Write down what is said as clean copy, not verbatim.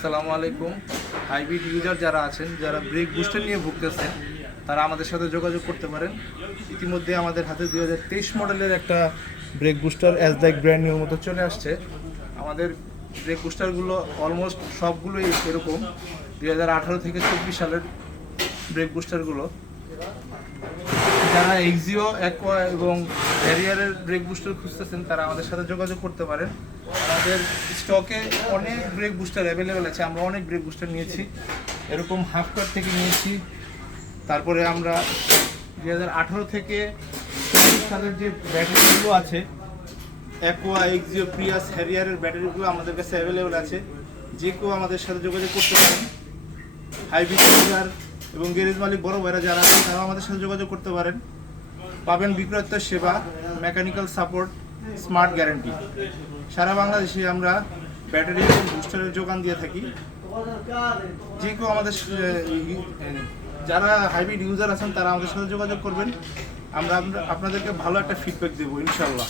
আসসালামু আলাইকুম। Hybrid user যারা আছেন, যারা ব্রেক বুস্টার নিয়ে ভুগতেছেন, তারা আমাদের সাথে যোগাযোগ করতে পারেন। ইতিমধ্যে আমাদের হাতে 2023 মডেলের একটা brake booster as like brand new মতো চলে আসছে। আমাদের ব্রেক বুস্টারগুলো অলমোস্ট সবগুলোই এরকম 2018 থেকে 24 সালের ব্রেক বুস্টারগুলো। যারা এক্সিও, অ্যাকোয়া এবং হ্যারিয়ারের ব্রেক বুস্টার খুঁজতেছেন, তারা আমাদের সাথে যোগাযোগ করতে পারেন। আমাদের স্টকে অনেক ব্রেক বুস্টার অ্যাভেলেবেল আছে। আমরা অনেক ব্রেক বুস্টার নিয়েছি, এরকম হাফ কাট থেকে নিয়েছি। তারপরে আমরা 2018 থেকে 24 সালের যে ব্যাটারিগুলো আছে, অ্যাকোয়া, এক্সিও, প্রিয়াস, হ্যারিয়ারের ব্যাটারিগুলো আমাদের কাছে অ্যাভেলেবেল আছে। যে কেউ আমাদের সাথে যোগাযোগ করতে পারেন। হাইব্রিড ইউজার এবং গ্যারেজ মালিক বড় ভাইরা যারা আছেন, তারাও আমাদের সাথে যোগাযোগ করতে পারেন। পাবেন বিক্রেতার সেবা, মেকানিক্যাল সাপোর্ট, স্মার্ট গ্যারান্টি। সারা বাংলাদেশে আমরা ব্যাটারি এবং বুস্টারের যোগান দিয়ে থাকি। যে কেউ আমাদের যারা হাইব্রিড ইউজার আছেন, তারা আমাদের সাথে যোগাযোগ করবেন। আমরা আপনাদেরকে ভালো একটা ফিডব্যাক দেবো ইনশাল্লাহ।